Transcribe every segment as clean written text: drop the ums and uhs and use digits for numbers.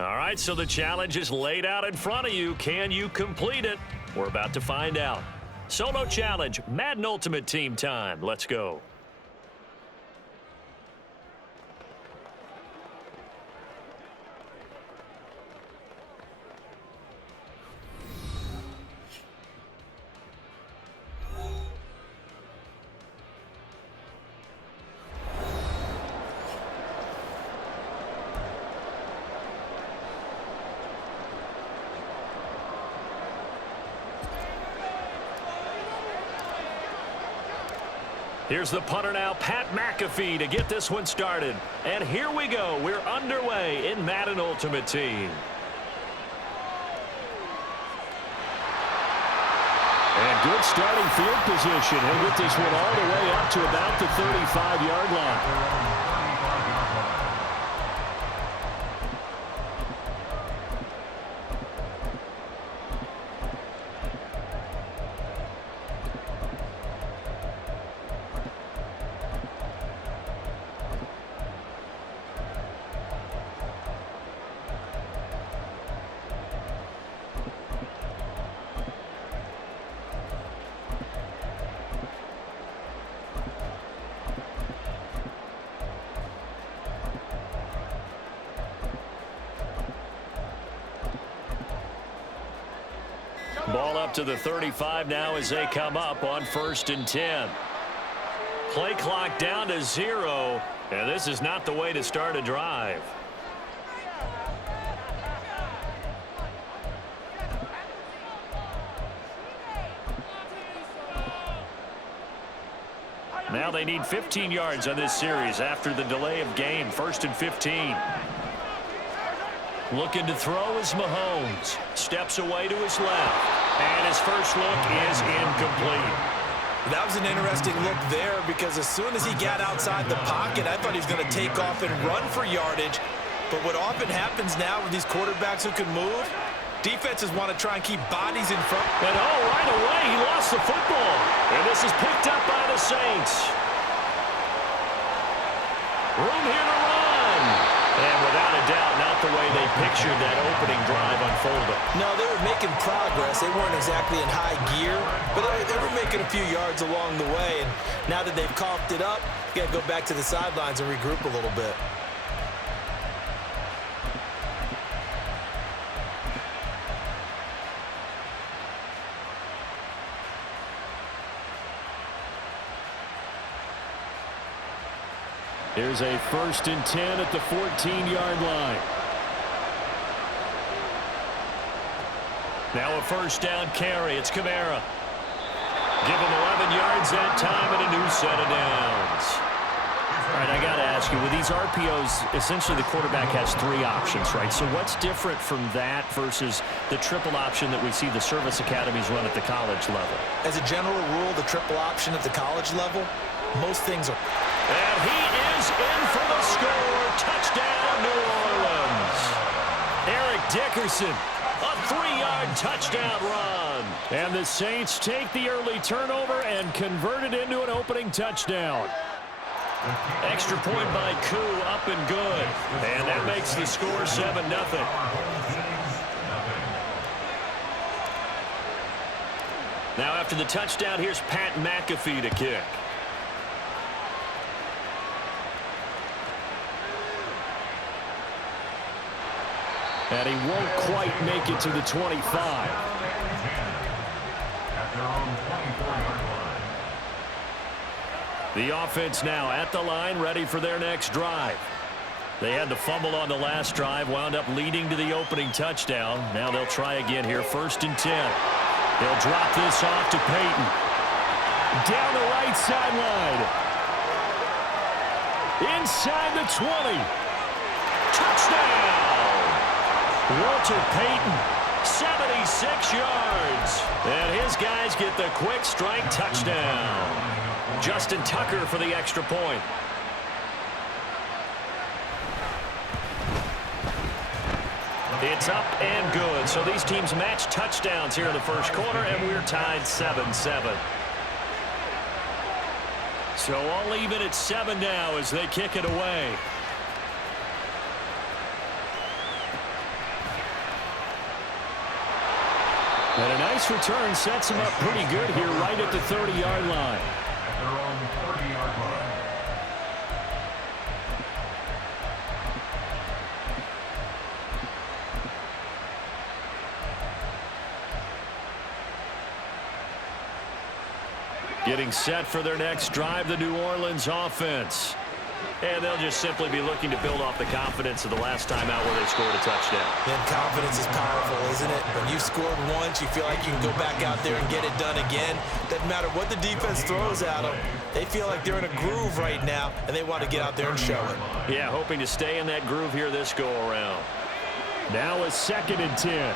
All right, so the challenge is laid out in front of you. Can you complete it? We're about to find out. Solo challenge, Madden Ultimate Team time. Let's go. Here's the punter now, Pat McAfee, to get this one started. And here we go. We're underway in Madden Ultimate Team. And good starting field position. He'll get this one all the way up to about the 35-yard line. Ball up to the 35 now as they come up on 1st and 10. Play clock down to 0, and this is not the way to start a drive. Now they need 15 yards on this series after the delay of game. 1st and 15. Looking to throw is Mahomes. Steps away to his left. And his first look is incomplete. That was an interesting look there because as soon as he got outside the pocket, I thought he was going to take off and run for yardage. But what often happens now with these quarterbacks who can move, defenses want to try and keep bodies in front. And right away, he lost the football. And this is picked up by the Saints. Room here to run. And without a doubt, not the way they pictured that opening drive unfolding. No, they were making progress. They weren't exactly in high gear, but they were making a few yards along the way. And now that they've coughed it up, you got to go back to the sidelines and regroup a little bit. Here's a 1st and 10 at the 14-yard line. Now a 1st down carry. It's Kamara. Give him 11 yards that time and a new set of downs. All right, I got to ask you, with these RPOs, essentially the quarterback has 3 options, right? So what's different from that versus the triple option that we see the service academies run at the college level? As a general rule, the triple option at the college level, most things are... And he is in for the score. Touchdown, New Orleans. Eric Dickerson, a 3-yard touchdown run. And the Saints take the early turnover and convert it into an opening touchdown. Extra point by Koo, up and good. And that makes the score 7-0. Now after the touchdown, here's Pat McAfee to kick. And he won't quite make it to the 25. The offense now at the line, ready for their next drive. They had to fumble on the last drive, wound up leading to the opening touchdown. Now they'll try again here, 1st and 10. They'll drop this off to Peyton. Down the right sideline. Inside the 20. Touchdown! Walter Payton, 76 yards. And his guys get the quick strike touchdown. Justin Tucker for the extra point. It's up and good. So these teams match touchdowns here in the first quarter, and we're tied 7-7. So all even at 7 now as they kick it away. And a nice return sets him up pretty good here right at the 30-yard line. They're on the 30-yard line. Getting set for their next drive, the New Orleans offense. And they'll just simply be looking to build off the confidence of the last time out where they scored a touchdown. And confidence is powerful, isn't it? When you've scored once, you feel like you can go back out there and get it done again. Doesn't matter what the defense throws at them. They feel like they're in a groove right now, and they want to get out there and show it. Yeah, hoping to stay in that groove here this go-around. Now a 2nd and 10.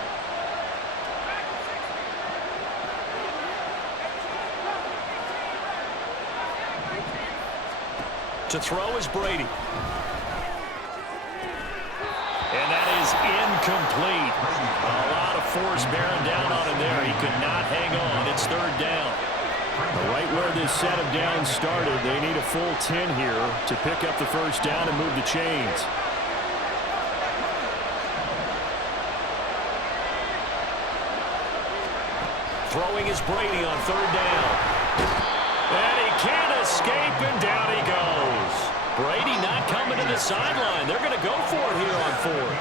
To throw is Brady. And that is incomplete. A lot of force bearing down on him there. He could not hang on. It's 3rd down. Right where this set of downs started, they need a full 10 here to pick up the 1st down and move the chains. Throwing is Brady on 3rd down. And he can't escape, and down he goes. Brady not coming to the sideline. They're going to go for it here on 4th.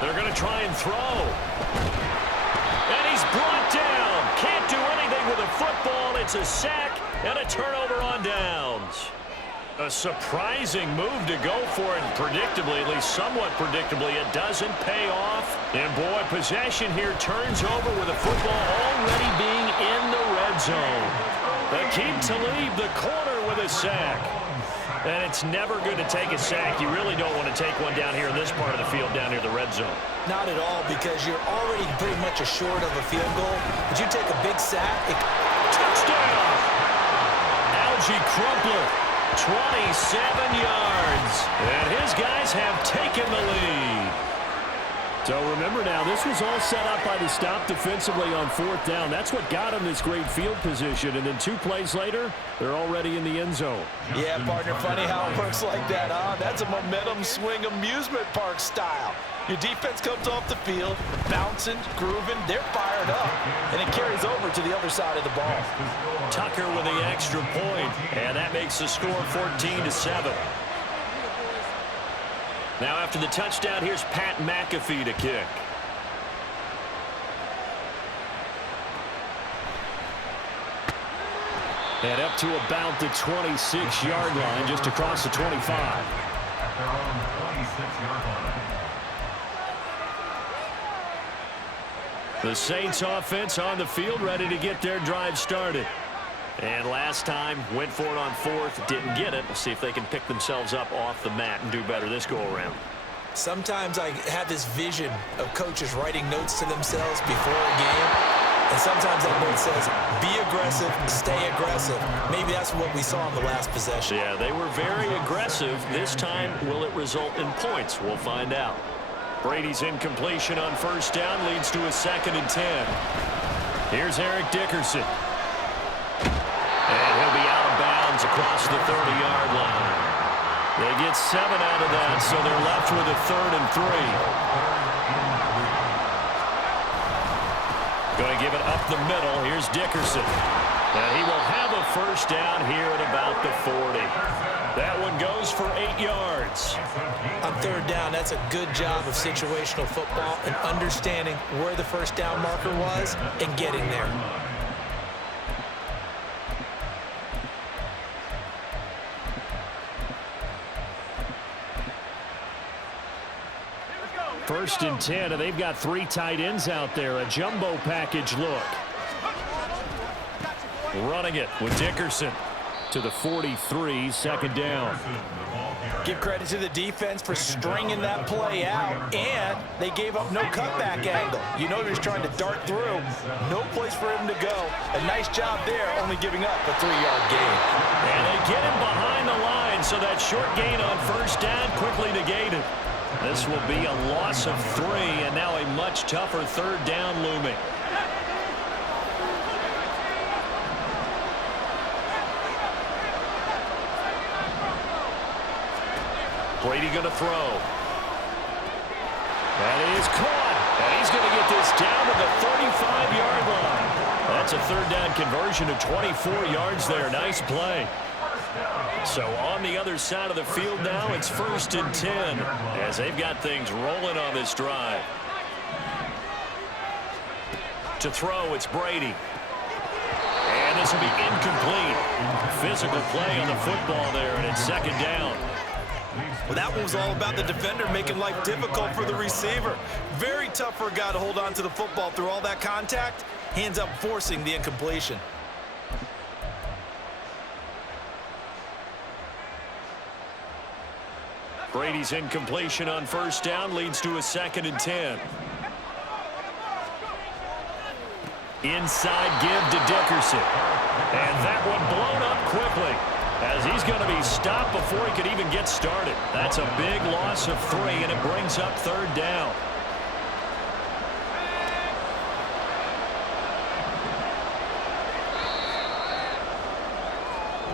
They're going to try and throw. And he's brought down. Can't do anything with a football. It's a sack and a turnover on downs. A surprising move to go for it, and predictably, at least somewhat predictably, it doesn't pay off. And boy, possession here turns over with a football already being in the red zone. Akeem Talib, the corner, with a sack. And it's never good to take a sack. You really don't want to take one down here in this part of the field, down near the red zone. Not at all, because you're already pretty much assured of a field goal. But you take a big sack. Touchdown! Algie Crumpler. 27 yards, and his guys have taken the lead. So remember now, this was all set up by the stop defensively on 4th down. That's what got them this great field position, and then 2 plays later, they're already in the end zone. Yeah, partner, funny how it works like that, huh? That's a momentum swing amusement park style. Your defense comes off the field, bouncing, grooving, they're fired up, and it carries over to the other side of the ball. Tucker with the extra point, and that makes the score 14-7. Now after the touchdown, here's Pat McAfee to kick. And up to about the 26-yard line, just across the 25. They're on the 26-yard line. The Saints offense on the field, ready to get their drive started. And last time, went for it on 4th, didn't get it. We'll see if they can pick themselves up off the mat and do better this go-around. Sometimes I have this vision of coaches writing notes to themselves before a game. And sometimes that note says, be aggressive, stay aggressive. Maybe that's what we saw in the last possession. Yeah, they were very aggressive. This time, will it result in points? We'll find out. Brady's incompletion on 1st down leads to a 2nd and 10. Here's Eric Dickerson. And he'll be out of bounds across the 30-yard line. They get 7 out of that, so they're left with a 3rd and 3. Going to give it up the middle. Here's Dickerson. And he will have a 1st down here at about the 40. That one goes for 8 yards. On 3rd down, that's a good job of situational football and understanding where the 1st down marker was and getting there. First and 10, and they've got 3 tight ends out there. A jumbo package look. Running it with Dickerson to the 43, 2nd down. Give credit to the defense for stringing that play out, and they gave up no cutback angle. You know he was trying to dart through. No place for him to go. A nice job there, only giving up a 3-yard gain. And they get him behind the line, so that short gain on 1st down quickly negated. This will be a loss of 3, and now a much tougher 3rd down looming. Brady going to throw. That is caught. And he's going to get this down to the 35-yard line. That's a third down conversion of 24 yards there. Nice play. So on the other side of the field now, it's 1st and 10 as they've got things rolling on this drive. To throw, it's Brady. And this will be incomplete. Physical play on the football there, and it's 2nd down. Well, that one was all about the defender making life difficult for the receiver. Very tough for a guy to hold on to the football through all that contact. Hands up, forcing the incompletion. Brady's incompletion on 1st down leads to a 2nd and 10. Inside give to Dickerson. And that one blown up quickly as he's going to be stopped before he could even get started. That's a big loss of 3, and it brings up 3rd down.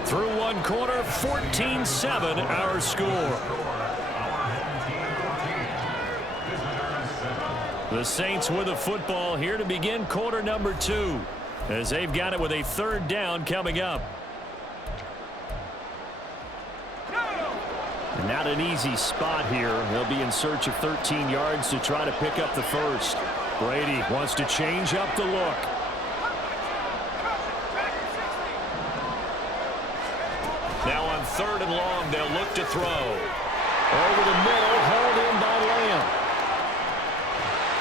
Through one quarter, 14-7 our score. The Saints with the football here to begin quarter number 2 as they've got it with a 3rd down coming up. Not an easy spot here. They'll be in search of 13 yards to try to pick up the first. Brady wants to change up the look. Now on 3rd and long, they'll look to throw. Over the middle, hauled in by Lamb.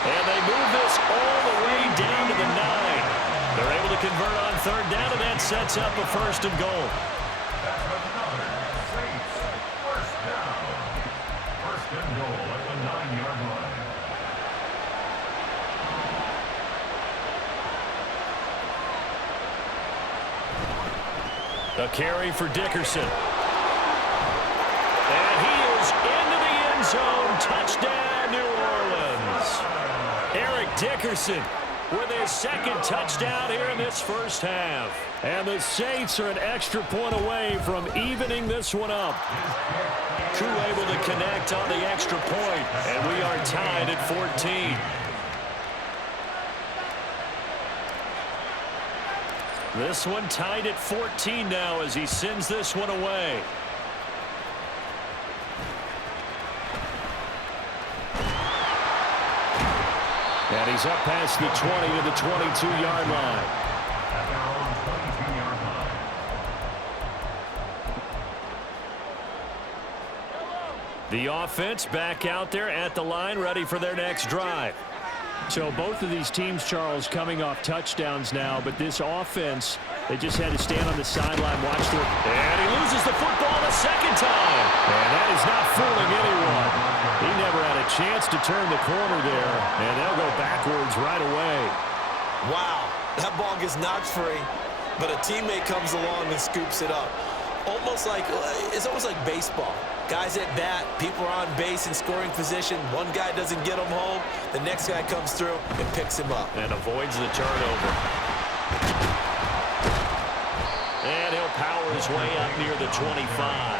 And they move this all the way down to the 9. They're able to convert on 3rd down, and that sets up a 1st and goal. A carry for Dickerson. And he is into the end zone. Touchdown, New Orleans. Eric Dickerson with his 2nd touchdown here in this 1st half. And the Saints are an extra point away from evening this one up. Koo able to connect on the extra point, and we are tied at 14. This one tied at 14 now as he sends this one away. And he's up past the 20 to the 22-yard line. The offense back out there at the line, ready for their next drive. So both of these teams, Charles, coming off touchdowns now, but this offense, they just had to stand on the sideline, watch their... And he loses the football the 2nd time. And that is not fooling anyone. He never had a chance to turn the corner there, and they'll go backwards right away. Wow, that ball gets knocked free, but a teammate comes along and scoops it up. It's almost like baseball. Guys at bat, people are on base in scoring position. One guy doesn't get him home. The next guy comes through and picks him up. And avoids the turnover. And he'll power his way up near the 25.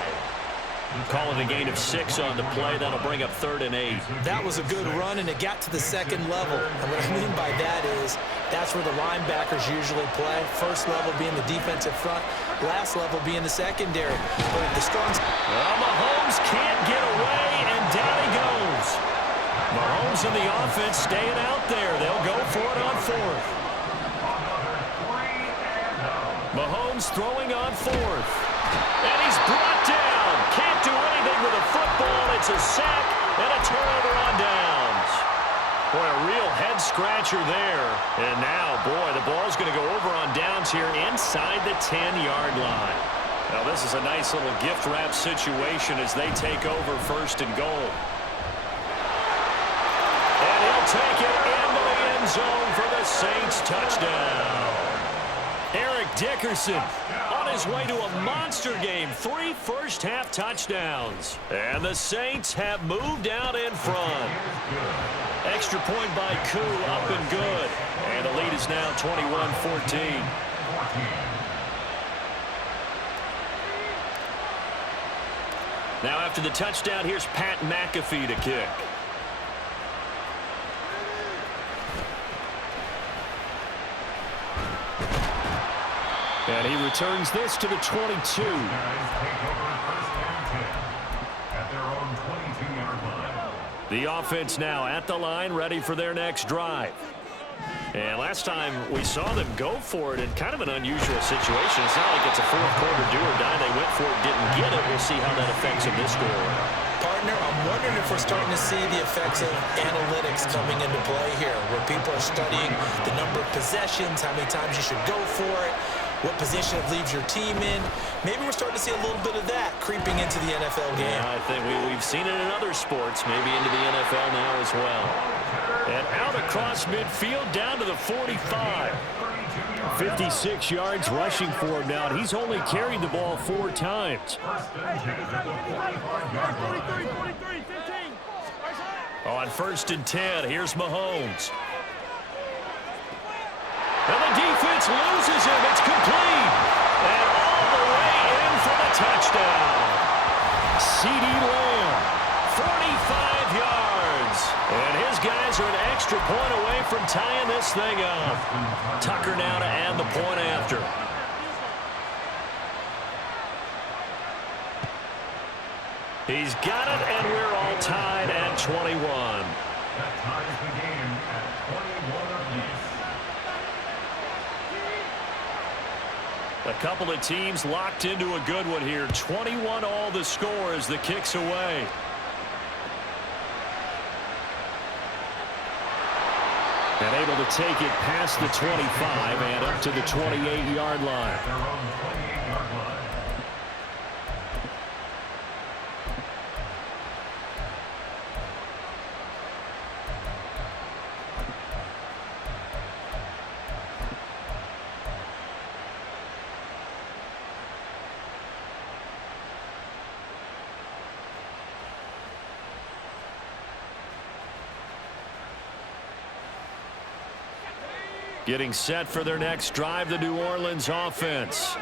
Call it a gain of 6 on the play. That'll bring up 3rd and 8. That was a good run, and it got to the 2nd level. And what I mean by that is that's where the linebackers usually play. First level being the defensive front, last level being the secondary. But the Strong's... Well, Mahomes can't get away, and down he goes. Mahomes and the offense staying out there. They'll go for it on 4th. Mahomes throwing on 4th. And he's brought down. Can't do anything with a football. It's a sack and a turnover on downs. Boy, a real head-scratcher there. And now, boy, the ball's going to go over on downs here inside the 10-yard line. Now, this is a nice little gift-wrap situation as they take over 1st and goal. And he'll take it into the end zone for the Saints touchdown. Eric Dickerson on his way to a monster game. 3 first-half touchdowns. And the Saints have moved out in front. Extra point by Koo, up and good. And the lead is now 21-14. Now after the touchdown, here's Pat McAfee to kick. And he returns this to the 22. The offense now at the line, ready for their next drive. And last time we saw them go for it in kind of an unusual situation. It's not like it's a fourth quarter do or die. They went for it, didn't get it. We'll see how that affects them this score. Partner, I'm wondering if we're starting to see the effects of analytics coming into play here, where people are studying the number of possessions, how many times you should go for it, what position it leaves your team in. Maybe we're starting to see a little bit of that creeping into the NFL game. Yeah, I think we've seen it in other sports, maybe into the NFL now as well. And out across midfield, down to the 45. 56 yards rushing for him now, and he's only carried the ball 4 times. On 1st and 10, here's Mahomes. And the defense loses him. It's complete. And all the way in for the touchdown. C.D. Lamb, 45 yards. And his guys are an extra point away from tying this thing up. Tucker now to add the point after. He's got it, and we're all tied at 21. That ties the game at 21 apiece. A couple of teams locked into a good one here. 21 all the score as the kick's away. And able to take it past the 25 and up to the 28-yard line. Their own 28-yard line. Getting set for their next drive, the New Orleans offense.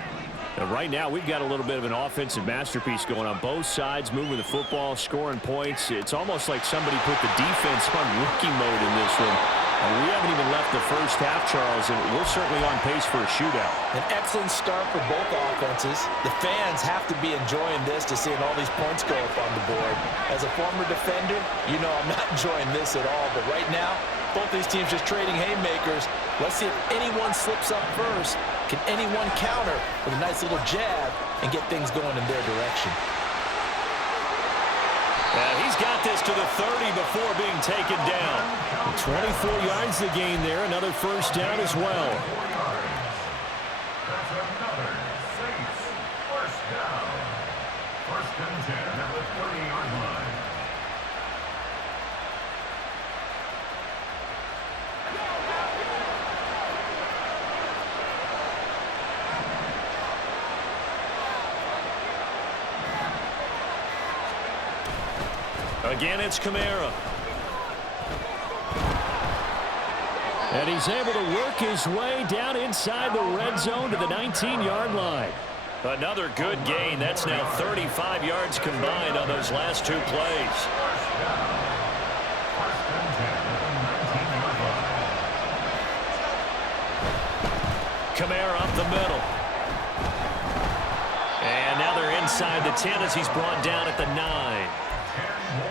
And right now, we've got a little bit of an offensive masterpiece going on both sides, moving the football, scoring points. It's almost like somebody put the defense on rookie mode in this one. And we haven't even left the first half, Charles, and we're certainly on pace for a shootout. An excellent start for both offenses. The fans have to be enjoying this to seeing all these points go up on the board. As a former defender, you know I'm not enjoying this at all. But right now, both these teams just trading haymakers. Let's see if anyone slips up first. Can anyone counter with a nice little jab and get things going in their direction? And he's got this to the 30 before being taken down. 24 yards to gain there. Another first down as well. That's another Saints first down. 1st and 10 at the 30-yard line. Again, it's Kamara. And he's able to work his way down inside the red zone to the 19-yard line. Another good gain. That's now 35 yards combined on those last 2 plays. Kamara up the middle. And now they're inside the 10 as he's brought down at the 9.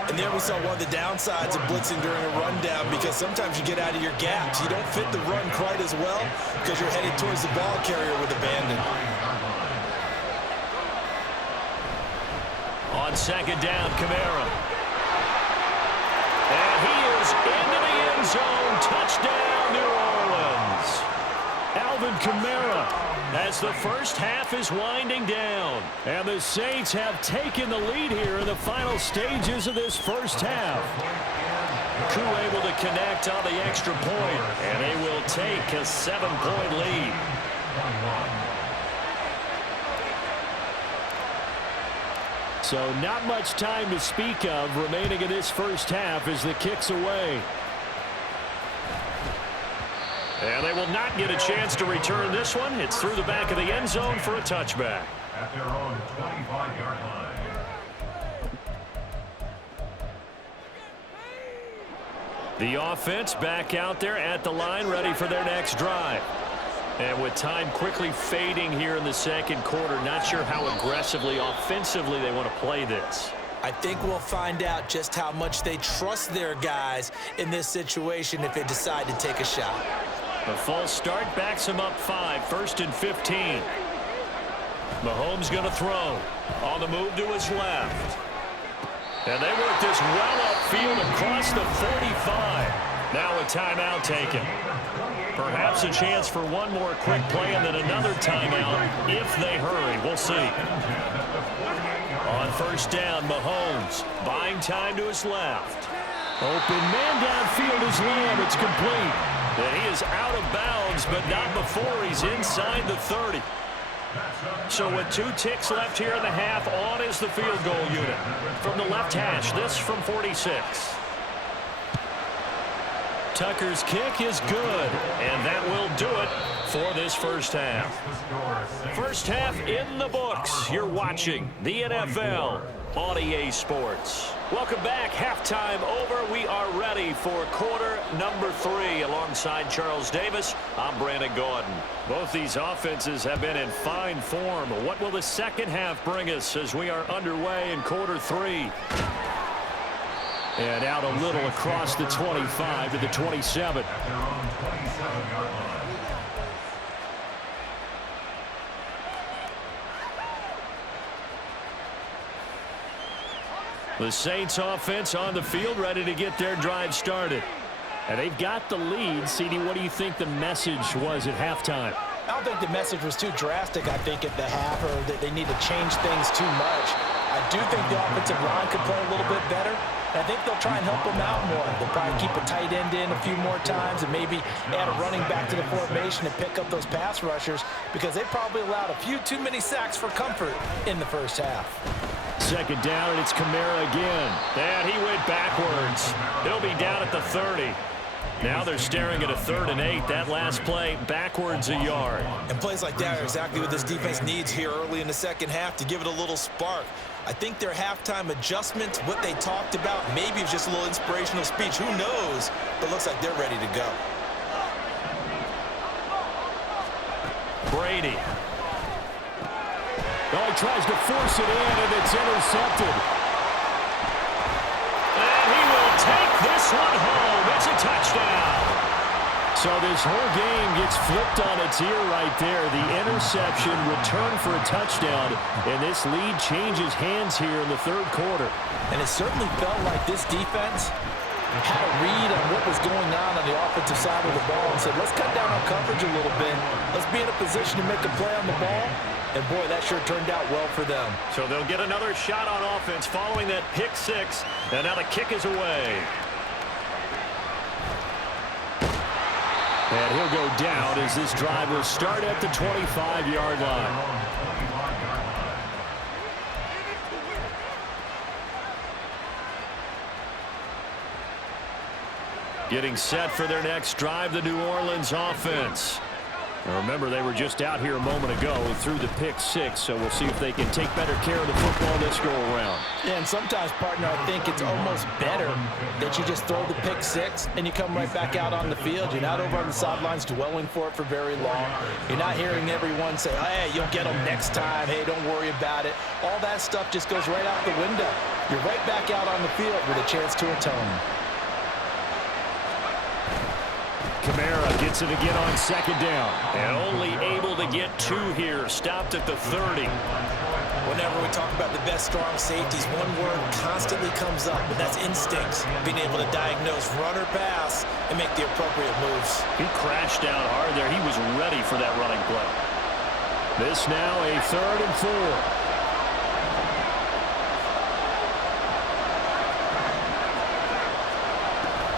And there we saw one of the downsides of blitzing during a rundown, because sometimes you get out of your gaps. You don't fit the run quite as well because you're headed towards the ball carrier with abandon. On 2nd down, Kamara. And he is into the end zone. Touchdown, New Orleans. Alvin Kamara as the first half is winding down. And the Saints have taken the lead here in the final stages of this first half. Koo able to connect on the extra point, and they will take a 7-point lead. So not much time to speak of remaining in this first half as the kick's away. And they will not get a chance to return this one. It's through the back of the end zone for a touchback. At their own 25-yard line. The offense back out there at the line, ready for their next drive. And with time quickly fading here in the second quarter, not sure how aggressively, offensively they want to play this. I think we'll find out just how much they trust their guys in this situation if they decide to take a shot. The false start backs him up 5, 1st and 15. Mahomes going to throw. On the move to his left. And they work this well upfield across the 45. Now a timeout taken. Perhaps a chance for one more quick play and then another timeout if they hurry. We'll see. On first down, Mahomes buying time to his left. Open man downfield is Lamb. It's complete. And he is out of bounds, but not before he's inside the 30. So with 2 ticks left here in the half, on is the field goal unit. From the left hash, this from 46. Tucker's kick is good, and that will do it for this first half. First half in the books. You're watching the NFL on EA Sports. Welcome back. Halftime over. We are ready for quarter number 3. Alongside Charles Davis, I'm Brandon Gordon. Both these offenses have been in fine form. What will the second half bring us as we are underway in quarter 3? And out a little across the 25 to the 27. The Saints offense on the field, ready to get their drive started. And they've got the lead. CD, what do you think the message was at halftime? I don't think the message was too drastic, I think, at the half, or that they need to change things too much. I do think the offensive line could play a little bit better. I think they'll try and help them out more. They'll probably keep a tight end in a few more times and maybe add a running back to the formation and pick up those pass rushers, because they probably allowed a few too many sacks for comfort in the first half. Second down, and it's Kamara again. And he went backwards. He'll be down at the 30. Now they're staring at a 3rd and 8. That last play, backwards a yard. And plays like that are exactly what this defense needs here early in the second half to give it a little spark. I think their halftime adjustments, what they talked about, maybe it's just a little inspirational speech. Who knows? But looks like they're ready to go. Brady. Oh, he tries to force it in, and it's intercepted. And he will take this one home. It's a touchdown. So this whole game gets flipped on its ear right there. The interception, return for a touchdown, and this lead changes hands here in the third quarter. And it certainly felt like this defense had a read on what was going on the offensive side of the ball and said, let's cut down on coverage a little bit. Let's be in a position to make a play on the ball. And, boy, that sure turned out well for them. So they'll get another shot on offense following that pick 6. And now the kick is away. And he'll go down as this drive will start at the 25-yard line. Getting set for their next drive, the New Orleans offense. Now remember, they were just out here a moment ago through the pick 6, so we'll see if they can take better care of the football this go-around. Yeah, and sometimes, partner, I think it's almost better that you just throw the pick 6 and you come right back out on the field. You're not over on the sidelines dwelling for it for very long. You're not hearing everyone say, hey, you'll get them next time. Hey, don't worry about it. All that stuff just goes right out the window. You're right back out on the field with a chance to atone. Kamara gets it again on second down. And only able to get 2 here. Stopped at the 30. Whenever we talk about the best strong safeties, one word constantly comes up, and that's instincts. Being able to diagnose run or pass and make the appropriate moves. He crashed down hard there. He was ready for that running play. This now a 3rd and 4.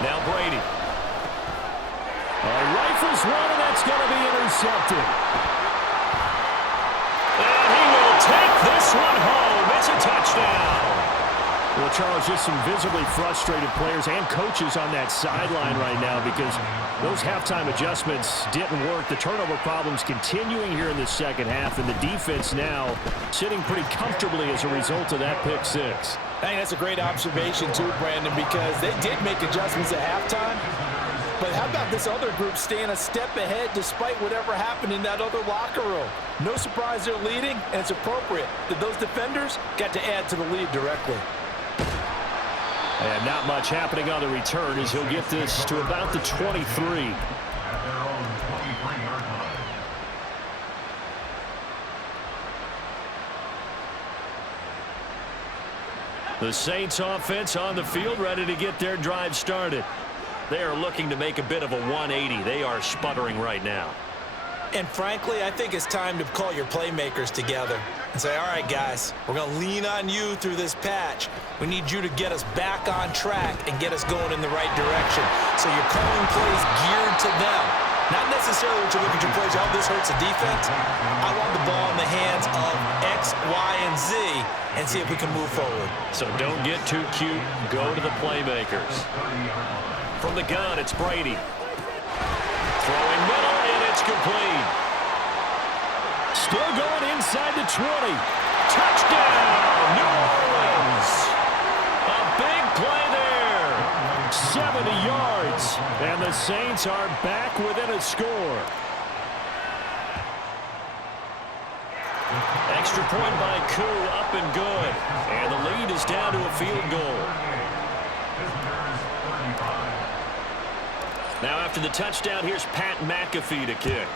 Now Brady. Rifles one, and that's going to be intercepted. And he will take this one home. It's a touchdown. Well, Charles, just some visibly frustrated players and coaches on that sideline right now because those halftime adjustments didn't work. The turnover problems continuing here in the second half, and the defense now sitting pretty comfortably as a result of that pick 6. I think that's a great observation too, Brandon, because they did make adjustments at halftime. But how about this other group staying a step ahead despite whatever happened in that other locker room? No surprise they're leading, and it's appropriate that those defenders got to add to the lead directly. And not much happening on the return as he'll get this to about the 23. At their own 23-yard line. The Saints offense on the field, ready to get their drive started. They are looking to make a bit of a 180. They are sputtering right now. And frankly, I think it's time to call your playmakers together and say, all right, guys, we're going to lean on you through this patch. We need you to get us back on track and get us going in the right direction. So you're calling plays geared to them. Not necessarily what you look at your plays, oh, this hurts the defense. I want the ball in the hands of X, Y, and Z and see if we can move forward. So don't get too cute. Go to the playmakers. From the gun, it's Brady. Throwing middle, and it's complete. Still going inside the 20. Touchdown, New Orleans. A big play there. 70 yards. And the Saints are back within a score. Extra point by Koo, up and good. And the lead is down to a field goal. Now after the touchdown, here's Pat McAfee to kick.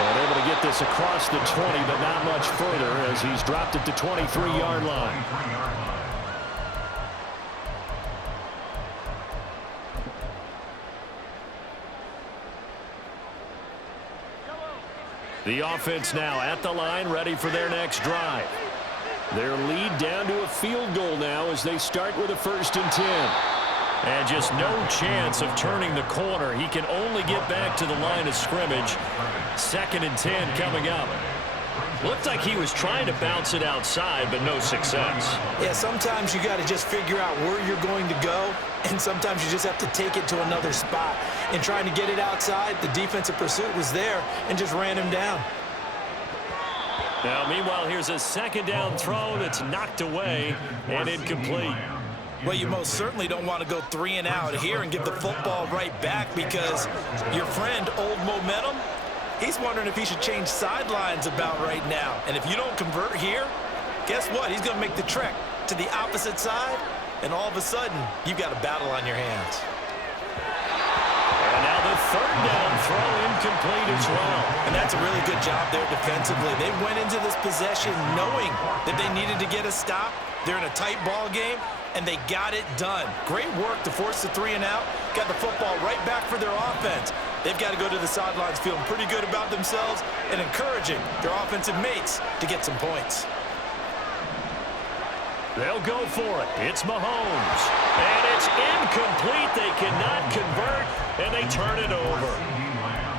And able to get this across the 20, but not much further as he's dropped it to 23-yard line. The offense now at the line, ready for their next drive. Their lead down to a field goal now as they start with a 1st and 10. And just no chance of turning the corner. He can only get back to the line of scrimmage. 2nd and 10 coming up. Looked like he was trying to bounce it outside, but no success. Yeah, sometimes you got to just figure out where you're going to go, and sometimes you just have to take it to another spot. In trying to get it outside, the defensive pursuit was there and just ran him down. Now, meanwhile, here's a 2nd down throw that's knocked away and incomplete. Well, you most certainly don't want to go 3 and out here and give the football right back because your friend, Old Momentum, he's wondering if he should change sidelines about right now. And if you don't convert here, guess what? He's going to make the trek to the opposite side, and all of a sudden, you've got a battle on your hands. And now the 3rd down throw incomplete as well. And that's a really good job there defensively. They went into this possession knowing that they needed to get a stop. They're in a tight ball game, and they got it done. Great work to force the 3 and out. Got the football right back for their offense. They've got to go to the sidelines feeling pretty good about themselves and encouraging their offensive mates to get some points. They'll go for it. It's Mahomes. And it's incomplete. They cannot convert, and they turn it over.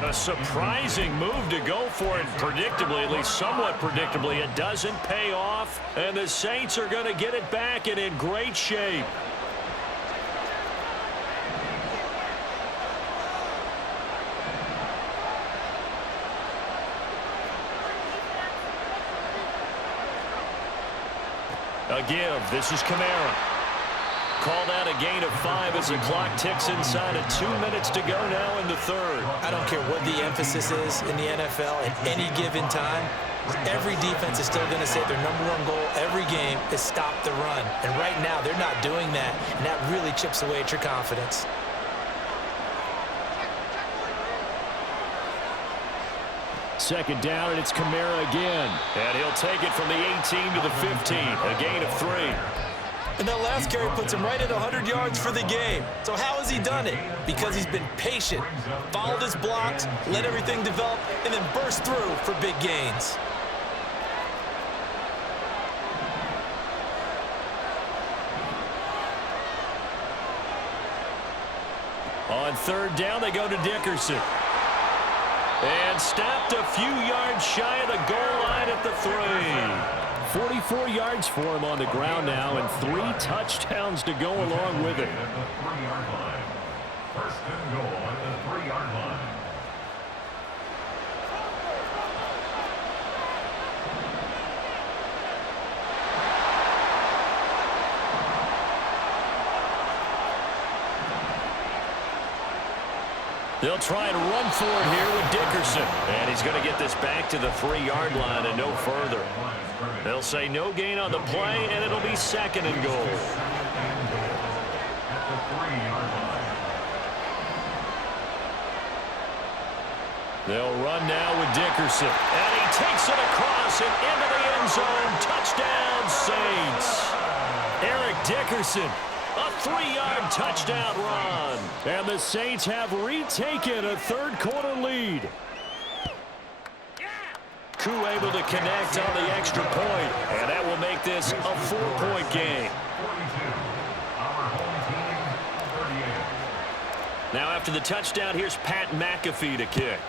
A surprising move to go for it predictably, at least somewhat predictably. It doesn't pay off, and the Saints are going to get it back and in great shape. A give. This is Kamara. Called out a gain of 5 as the clock ticks inside of 2 minutes to go now in the 3rd. I don't care what the emphasis is in the NFL at any given time. Every defense is still going to say their #1 goal every game is stop the run. And right now, they're not doing that, and that really chips away at your confidence. Second down, and it's Kamara again. And he'll take it from the 18 to the 15. A gain of 3. And that last carry puts him right at 100 yards for the game. So how has he done it? Because he's been patient, followed his blocks, let everything develop, and then burst through for big gains. On 3rd down, they go to Dickerson. And stopped a few yards shy of the goal line at the 3. 44 yards for him on the ground now, and 3 touchdowns to go along with it. At the 3-yard line. 1st and goal at the 3-yard line. They'll try and run for it here with Dickerson. And he's going to get this back to the 3-yard line and no further. They'll say no gain on the play, and it'll be 2nd and goal. They'll run now with Dickerson. And he takes it across and into the end zone. Touchdown, Saints. Eric Dickerson. A 3-yard touchdown run. And the Saints have retaken a third-quarter lead. Koo able to connect on the extra point, and that will make this a 4-point game. Now after the touchdown, here's Pat McAfee to kick.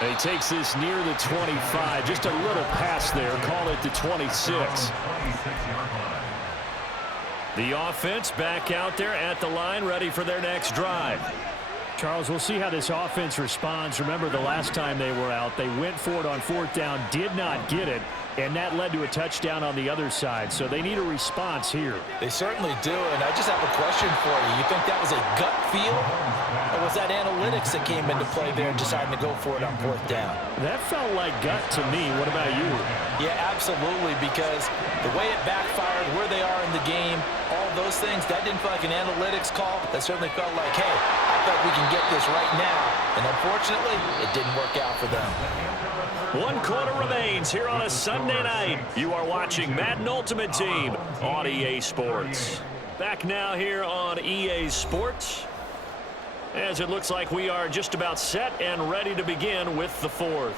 And he takes this near the 25. Just a little pass there. Call it the 26. The offense back out there at the line, ready for their next drive. Charles, we'll see how this offense responds. Remember the last time they were out, they went for it on 4th down, did not get it, and that led to a touchdown on the other side. So they need a response here. They certainly do, and I just have a question for you. You think that was a gut feel, or was that analytics that came into play there deciding to go for it on 4th down? That felt like gut to me. What about you? Yeah, absolutely, because the way it backfired, where they are in the game, all those things, that didn't feel like an analytics call. That certainly felt like, hey, I thought we can get this right now. And unfortunately, it didn't work out for them. 1 quarter remains here on a Sunday night. You are watching Madden Ultimate Team on EA Sports. Back now here on EA Sports, as it looks like we are just about set and ready to begin with the 4th.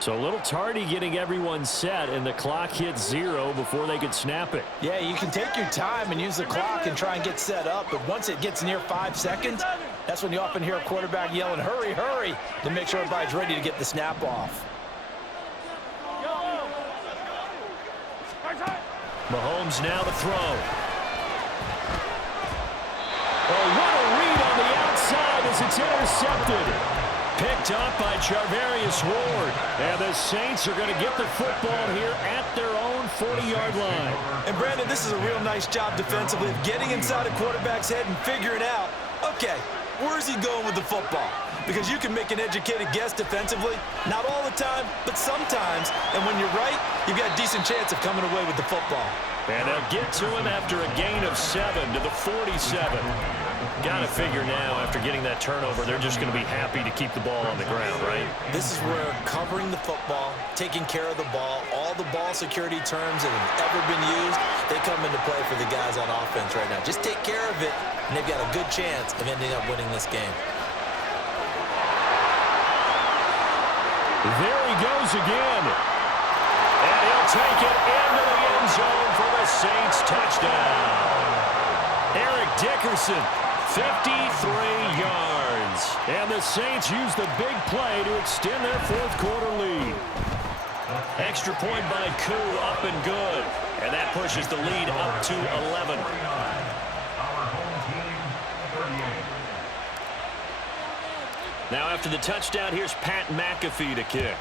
So a little tardy getting everyone set, and the clock hits 0 before they could snap it. Yeah, you can take your time and use the clock and try and get set up, but once it gets near 5 seconds, that's when you often hear a quarterback yelling, hurry, hurry, to make sure everybody's ready to get the snap off. Mahomes now to throw. Oh, what a read on the outside as it's intercepted. Picked up by Charvarius Ward. And the Saints are going to get the football here at their own 40-yard line. And, Brandon, this is a real nice job defensively of getting inside a quarterback's head and figuring out, okay, where's he going with the football? Because you can make an educated guess defensively. Not all the time, but sometimes. And when you're right, you've got a decent chance of coming away with the football. And they'll get to him after a gain of 7 to the 47. Got to figure now, after getting that turnover, they're just going to be happy to keep the ball on the ground, right? This is where covering the football, taking care of the ball, all the ball security terms that have ever been used, they come into play for the guys on offense right now. Just take care of it, and they've got a good chance of ending up winning this game. There he goes again. And he'll take it into the end zone for the Saints touchdown. Eric Dickerson, 53 yards. And the Saints use the big play to extend their 4th quarter lead. Extra point by Koo, up and good. And that pushes the lead up to 11. Now after the touchdown, here's Pat McAfee to kick.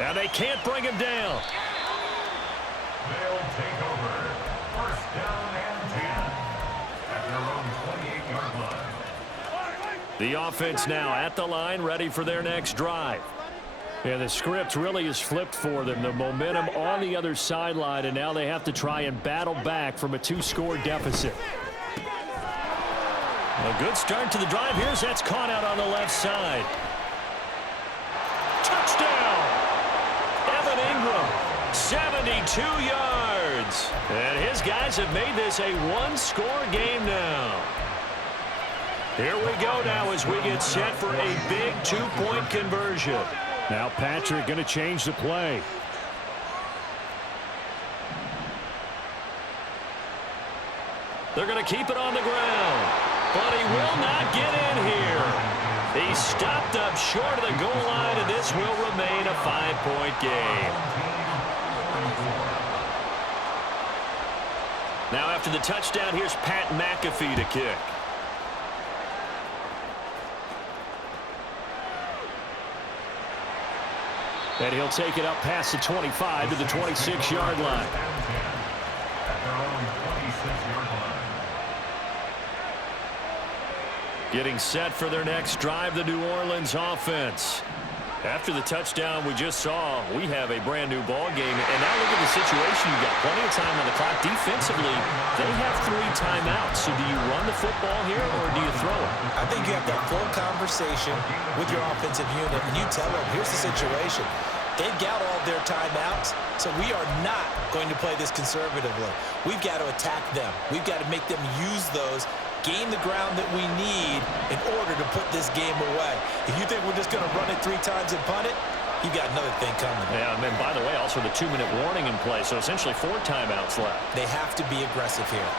Now they can't bring him down. They'll take over. 1st down and 10 at their own 28-yard line. The offense now at the line, ready for their next drive. And the script really is flipped for them. The momentum on the other sideline, and now they have to try and battle back from a 2-score deficit. A good start to the drive. Here's that's caught out on the left side. Touchdown! Evan Ingram, 72 yards. And his guys have made this a 1-score game now. Here we go now as we get set for a big two-point conversion. Now Patrick going to change the play. They're going to keep it on the ground, but he will not get in here. He's stopped up short of the goal line, and this will remain a 5-point game. Now after the touchdown, here's Pat McAfee to kick. And he'll take it up past the 25 to the 26-yard line. Getting set for their next drive, the New Orleans offense. After the touchdown we just saw, we have a brand-new ball game. And now look at the situation. You've got plenty of time on the clock. Defensively, they have 3 timeouts. So do you run the football here or do you throw it? I think you have that full conversation with your offensive unit, and you tell them, here's the situation. They've got all their timeouts, so we are not going to play this conservatively. We've got to attack them. We've got to make them use those, gain the ground that we need in order to put this game away. If you think we're just going to run it 3 times and punt it, you've got another thing coming. Yeah, and then, by the way, also the 2-minute warning in play, so essentially 4 timeouts left. They have to be aggressive here.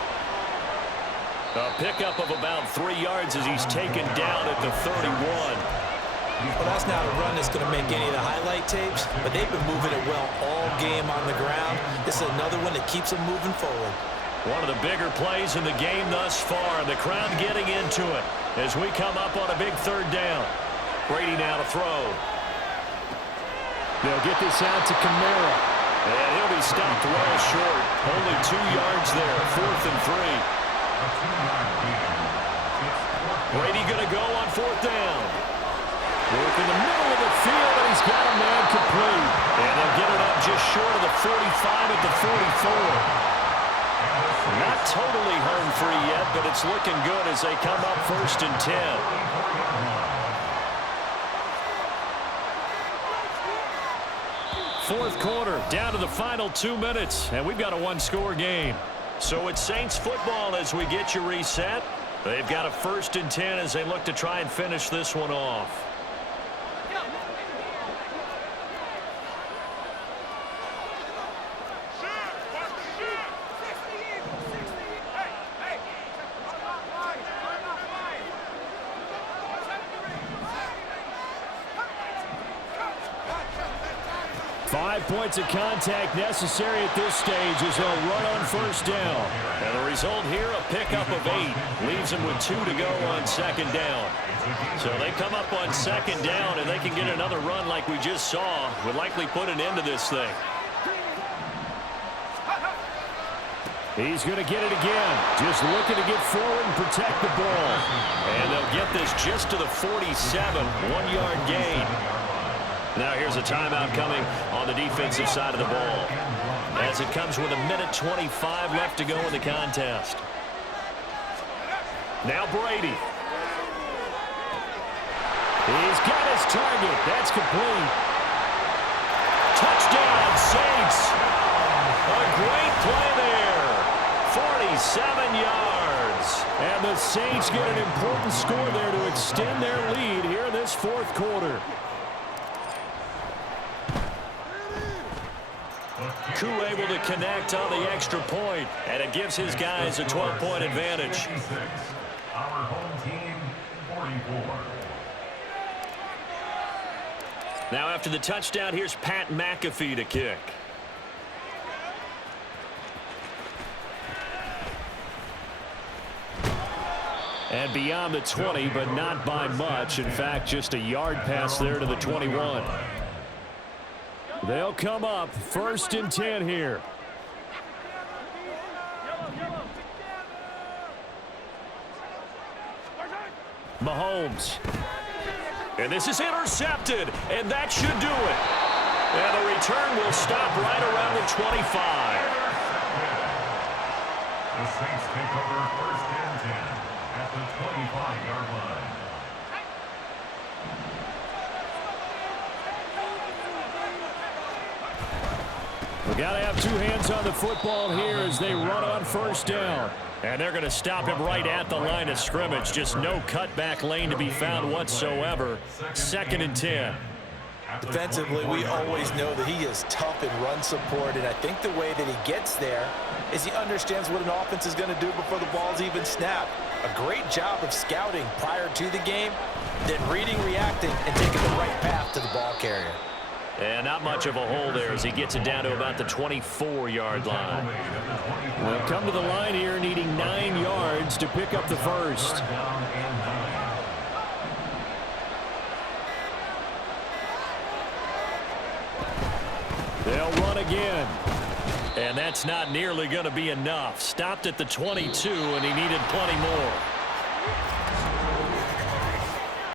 A pickup of about 3 yards as he's taken down at the 31. Well, that's not a run that's going to make any of the highlight tapes, but they've been moving it well all game on the ground. This is another one that keeps them moving forward. One of the bigger plays in the game thus far. The crowd getting into it as we come up on a big 3rd down. Brady now to throw. They'll get this out to Kamara. And he'll be stopped well short. Only 2 yards there. 4th and 3. Brady going to go on 4th down. Work in the middle of the field, and he's got a man complete. And they'll get it up just short of the 45 at the 44. Not totally home free yet, but it's looking good as they come up 1st and 10. Fourth quarter, down to the final 2 minutes, and we've got a 1-score game. So it's Saints football as we get you reset. They've got a 1st and 10 as they look to try and finish this one off. Points of contact necessary at this stage as they'll run on 1st down. And the result here, a pickup of 8. Leaves them with 2 to go on 2nd down. So they come up on 2nd down, and they can get another run like we just saw. Would likely put an end to this thing. He's going to get it again. Just looking to get forward and protect the ball. And they'll get this just to the 47. 1-yard gain. Now here's a timeout coming on the defensive side of the ball as it comes with 1:25 left to go in the contest. Now Brady. He's got his target. That's complete. Touchdown, Saints. A great play there. 47 yards. And the Saints get an important score there to extend their lead here in this 4th quarter. Koo able to connect on the extra point, and it gives his guys a 12-point advantage. Our home team, 44. Now after the touchdown, here's Pat McAfee to kick. And beyond the 20, but not by much. In fact, just a yard pass there to the 21. They'll come up 1st and 10 here. Mahomes. And this is intercepted, and that should do it. And the return will stop right around the 25. The Saints take over 1st and 10 at the 25-yard line. Got to have two hands on the football here as they run on first down. And they're going to stop him right at the line of scrimmage. Just no cutback lane to be found whatsoever. 2nd and 10. Defensively, we always know that he is tough in run support, and I think the way that he gets there is he understands what an offense is going to do before the ball's even snapped. A great job of scouting prior to the game, then reading, reacting, and taking the right path to the ball carrier. And not much of a hole there as he gets it down to about the 24-yard line. We'll come to the line here needing 9 yards to pick up the first. They'll run again. And that's not nearly going to be enough. Stopped at the 22, and he needed plenty more.